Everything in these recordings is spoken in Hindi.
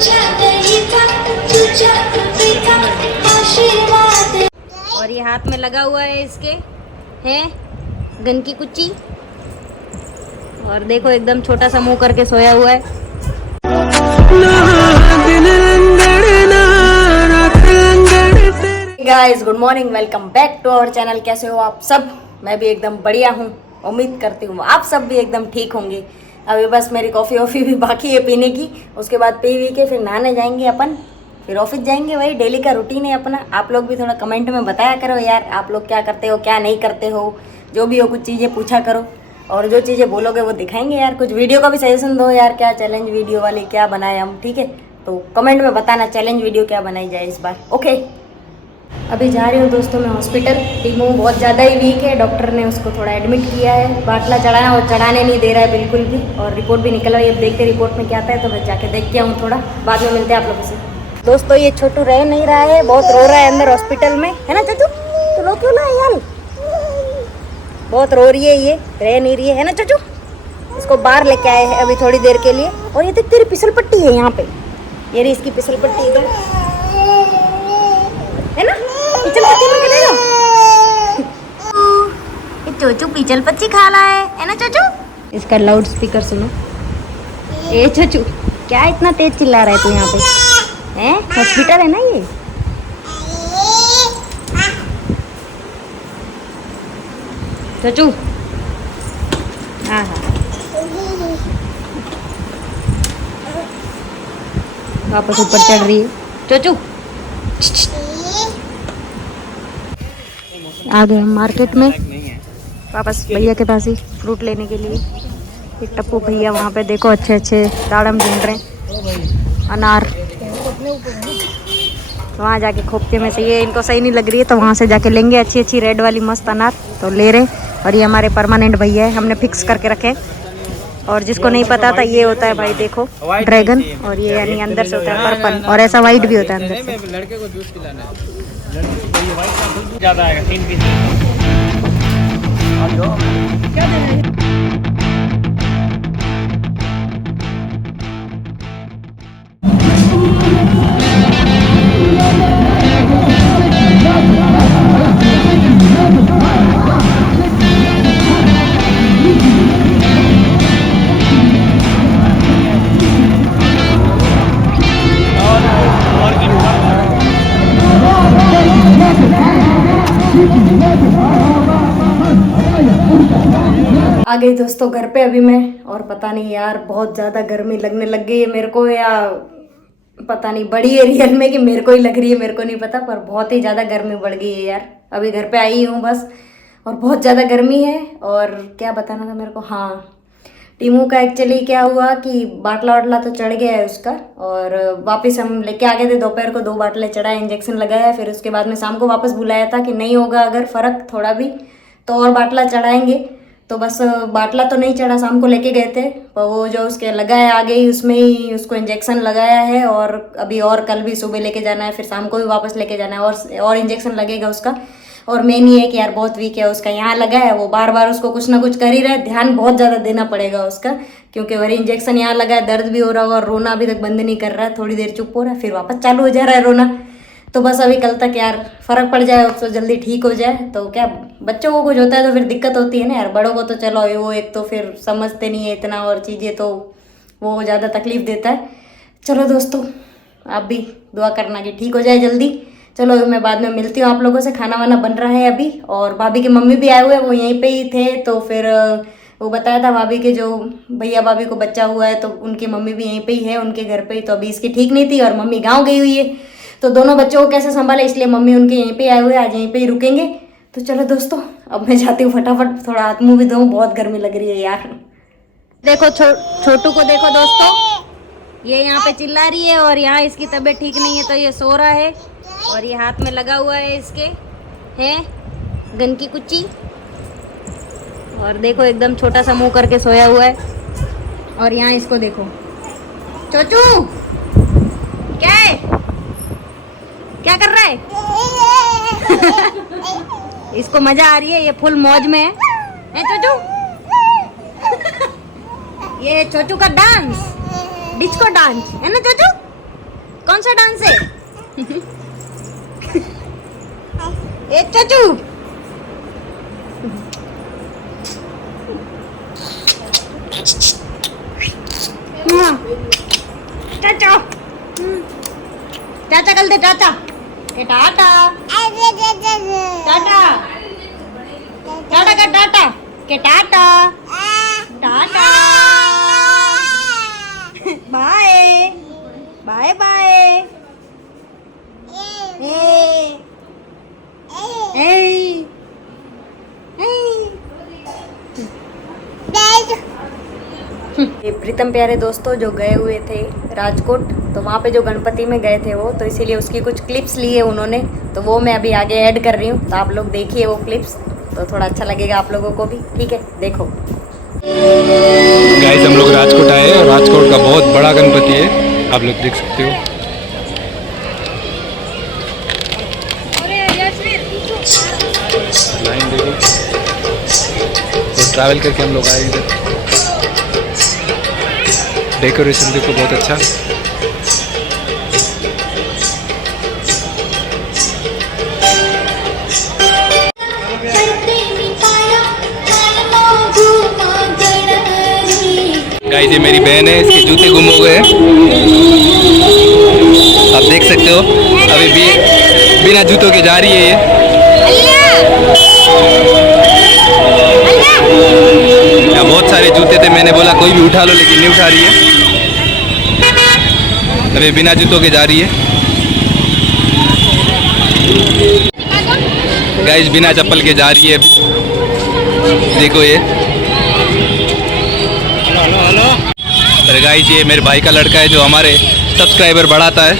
और ये हाथ में लगा हुआ है इसके है गन की कुच्ची। और देखो एकदम छोटा सा मुंह करके सोया हुआ है। Guys good morning, welcome back to our channel. कैसे हो आप सब? मैं भी एकदम बढ़िया हूँ। उम्मीद करती हूँ आप सब भी एकदम ठीक होंगे। अभी बस मेरी कॉफ़ी वॉफ़ी भी बाकी है पीने की। उसके बाद पी वी के फिर नहाने जाएंगे अपन, फिर ऑफिस जाएंगे। वही डेली का रूटीन है अपना। आप लोग भी थोड़ा कमेंट में बताया करो यार, आप लोग क्या करते हो क्या नहीं करते हो। जो भी हो कुछ चीज़ें पूछा करो और जो चीज़ें बोलोगे वो दिखाएंगे यार। कुछ वीडियो का भी सजेशन दो यार, क्या चैलेंज वीडियो वाली क्या बनाए हम, ठीक है? तो कमेंट में बताना चैलेंज वीडियो क्या बनाई जाए इस बार। ओके, अभी जा रही हूँ दोस्तों मैं हॉस्पिटल। टीमू बहुत ज़्यादा ही वीक है, डॉक्टर ने उसको थोड़ा एडमिट किया है। बाटला चढ़ाना और चढ़ाने नहीं दे रहा है बिल्कुल भी। और रिपोर्ट भी निकल रही है, अब देखते रिपोर्ट में क्या आता है। तो मैं जाके देख के आऊँ थोड़ा, बाद में मिलते हैं आप लोगों से। दोस्तों ये छोटू रह नहीं रहा है, बहुत रो रहा है अंदर हॉस्पिटल में, है ना चचू? तो रो क्यों ना यार, बहुत रो रही है ये, रह नहीं रही है ना चचू? इसको बाहर लेके आए हैं अभी थोड़ी देर के लिए। और ये देख तेरी फिसल पट्टी है यहाँ पे, ये रही इसकी फिसल पट्टी इधर, है ना? पिचल पट्टी में खेलेगा ये चोचू, पिचल पट्टी खा रहा है ना चोचू? इसका लाउड स्पीकर सुनो। ए चोचू क्या इतना तेज चिल्ला रहा है तू यहाँ पे? हैं, हॉस्पिटल है ना ये। चोचू हाँ हाँ, वापस ऊपर चढ़ रही है चोचू। आ गए हम मार्केट में वापस भैया के पास ही फ्रूट लेने के लिए। एक टप्पू भैया वहाँ पे देखो अच्छे अच्छे दाड़म ढूंढ रहे हैं, अनार। वहाँ जाके खोपते में से ये इनको सही नहीं लग रही है तो वहाँ से जाके लेंगे अच्छी अच्छी रेड वाली मस्त अनार। तो ले रहे। और ये हमारे परमानेंट भैया है, हमने फिक्स करके रखे। और जिसको नहीं पता था, ये होता है भाई देखो ड्रैगन, और ये यानी अंदर से होता है पर्पल, और ऐसा वाइट भी होता है अंदर से। लड़के को जूस पिलाना है, लड़की को ये वाइट का दूध ज्यादा आएगा 3 पीस। क्या देना है? आ गई दोस्तों घर पे अभी मैं। और पता नहीं यार बहुत ज़्यादा गर्मी लगने लग गई है मेरे को, या पता नहीं बड़ी है रियल में कि मेरे को ही लग रही है, मेरे को नहीं पता। पर बहुत ही ज़्यादा गर्मी बढ़ गई है यार। अभी घर पे आई हूँ बस, और बहुत ज़्यादा गर्मी है। और क्या बताना था मेरे को, हाँ टीमू का एक्चुअली क्या हुआ कि बाटला वाटला तो चढ़ गया है उसका। और वापस हम लेके आ गए थे, दोपहर को 2 बाटले चढ़ाए, इंजेक्शन लगाया। फिर उसके बाद में शाम को वापस बुलाया था कि नहीं होगा अगर फ़र्क थोड़ा भी तो और बाटला चढ़ाएंगे। तो बस बाटला तो नहीं चढ़ा, शाम को लेके गए थे। पर वो जो उसके लगाया आ गई, उसमें ही उसको इंजेक्शन लगाया है। और अभी और कल भी सुबह लेके जाना है, फिर शाम को भी वापस लेके जाना है और इंजेक्शन लगेगा उसका। और मेन ये है कि यार बहुत वीक है उसका, यहाँ लगा है वो बार बार उसको कुछ ना कुछ कर ही रहा है। ध्यान बहुत ज़्यादा देना पड़ेगा उसका, क्योंकि वही इंजेक्शन यहाँ लगा है, दर्द भी हो रहा होगा और रोना अभी तक बंद नहीं कर रहा है। थोड़ी देर चुप हो रहा है, फिर वापस चालू हो जा रहा है रोना। तो बस अभी कल तक यार फ़र्क पड़ जाए, उसको जल्दी ठीक हो जाए। तो क्या बच्चों को कुछ होता है तो फिर दिक्कत होती है ना यार, बड़ों को तो चलो वो एक तो फिर समझते नहीं है इतना, और चीज़ें तो वो ज़्यादा तकलीफ़ देता है। चलो दोस्तों आप भी दुआ करना कि ठीक हो जाए जल्दी। चलो मैं बाद में मिलती हूँ आप लोगों से। खाना वाना बन रहा है अभी, और भाभी की मम्मी भी आए हुए हैं, वो यहीं पे ही थे। तो फिर वो बताया था भाभी के जो भैया भाभी को बच्चा हुआ है तो उनकी मम्मी भी यहीं पे ही है, उनके घर पे ही। तो अभी इसकी ठीक नहीं थी और मम्मी गाँव गई हुई है, तो दोनों बच्चों को कैसे संभाले, इसलिए मम्मी उनके यहीं पे आए हुए, आज यहीं पे ही रुकेंगे। तो चलो दोस्तों अब मैं जाती हूँ फटाफट, थोड़ा हाथ मुँह भी धोऊं, बहुत गर्मी लग रही है यार। देखो छोटू को देखो दोस्तों, ये यहाँ पे चिल्ला रही है और यहाँ इसकी तबीयत ठीक नहीं है तो ये सो रहा है। और ये हाथ में लगा हुआ है इसके है गन की कुच्ची। और देखो एकदम छोटा सा मुंह करके सोया हुआ है। और यहाँ इसको देखो, चोचू क्या है, क्या कर रहा है? इसको मजा आ रही है, ये फुल मौज में है चोचू। ये चोचू का डांस, डिस्को डांस है ना चोचू? कौन सा डांस है? ए चचू, चाचा, चाचा कल दे चाचा, ए टाटा, टाटा, टाटा का टाटा, के tata, tata, bye, bye bye, ये प्रीतम प्यारे दोस्तों जो गए हुए थे राजकोट, तो वहाँ पे जो गणपति में गए थे वो, तो इसीलिए उसकी कुछ क्लिप्स लिए उन्होंने, तो वो मैं अभी आगे ऐड कर रही हूँ, तो आप लोग देखिए वो क्लिप्स, तो थोड़ा अच्छा लगेगा आप लोगों को भी। ठीक है, देखो। गाइस हम लोग राजकोट आए हैं और राजकोट का बहुत बड़ा गणपति है, आप लोग देख सकते हो। लाइन देखो, तो ट्रैवल करके हम लोग आए इधर। डेकोरेशन देखो बहुत अच्छा। गाइस ये मेरी बहन है, इसके जूते गुम हो गए, आप देख सकते हो। अभी भी बिना जूतों के जा रही है ये। यहाँ बहुत सारे जूते थे, मैंने बोला कोई भी उठा लो, लेकिन नहीं उठा रही है। अभी बिना जूतों के जा रही है। गाइस बिना चप्पल के जा रही है अभी, देखो ये। अरे गाइस ये मेरे भाई का लड़का है जो हमारे सब्सक्राइबर बढ़ाता है।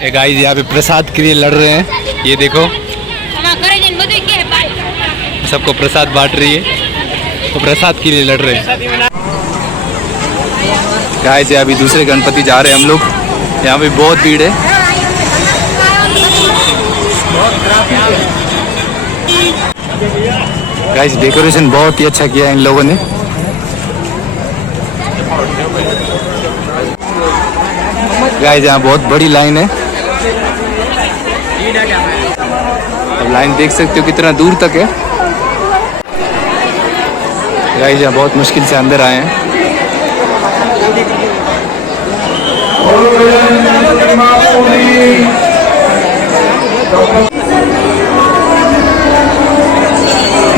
ये गाइस यहाँ पे प्रसाद के लिए लड़ रहे हैं, ये देखो सबको प्रसाद बांट रही है, तो प्रसाद के लिए लड़ रहे हैं। गाइस अभी दूसरे गणपति जा रहे हैं हम लोग, यहाँ पे बहुत भीड़ है। गाइस डेकोरेशन बहुत ही अच्छा किया है इन लोगों ने। गाइस यहाँ बहुत बड़ी लाइन है, अब लाइन देख सकते हो कितना दूर तक है। गाइस यहाँ बहुत मुश्किल से अंदर आए हैं।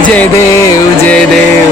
जय देव जय देव।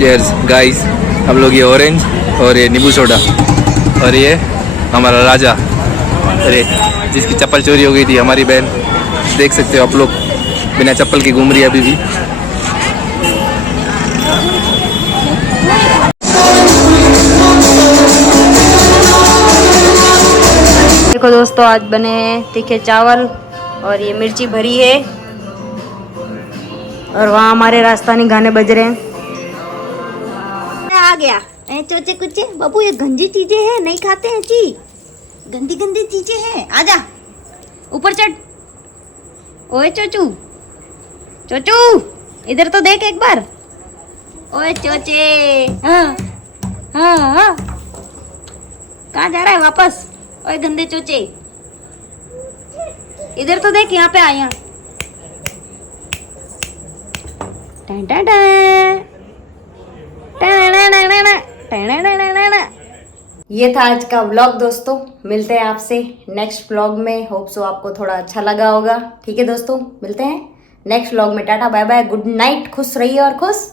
चीयर्स गाइस, हम लोग ये ऑरेंज और ये नींबू सोडा, और ये हमारा राजा, अरे जिसकी चप्पल चोरी हो गई थी, हमारी बहन, देख सकते हो आप लोग बिना चप्पल के घूम रही है अभी भी। देखो दोस्तों आज बने हैं तीखे चावल और ये मिर्ची भरी है, और वहाँ हमारे राजस्थानी गाने बज रहे हैं। आ गया चोचे कुचे बाबू, ये गंदी चीजें हैं, नहीं खाते हैं जी, गंदी गंदी चीजें हैं। आजा ऊपर चढ़। ओए चोचू, चोचू इधर तो देख एक बार। ओए चोचे, हाँ हाँ हाँ, कहाँ जा रहा है वापस? ओए गंदे चोचे, इधर तो देख, यहाँ पे आ, यहाँ। ये था आज का व्लॉग दोस्तों, मिलते हैं आपसे नेक्स्ट व्लॉग में। होप सो आपको थोड़ा अच्छा लगा होगा। ठीक है दोस्तों, मिलते हैं नेक्स्ट व्लॉग में। Tata bye bye, good night, खुश रहिए और खुश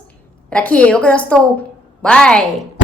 रखिए। ओके दोस्तों, बाय।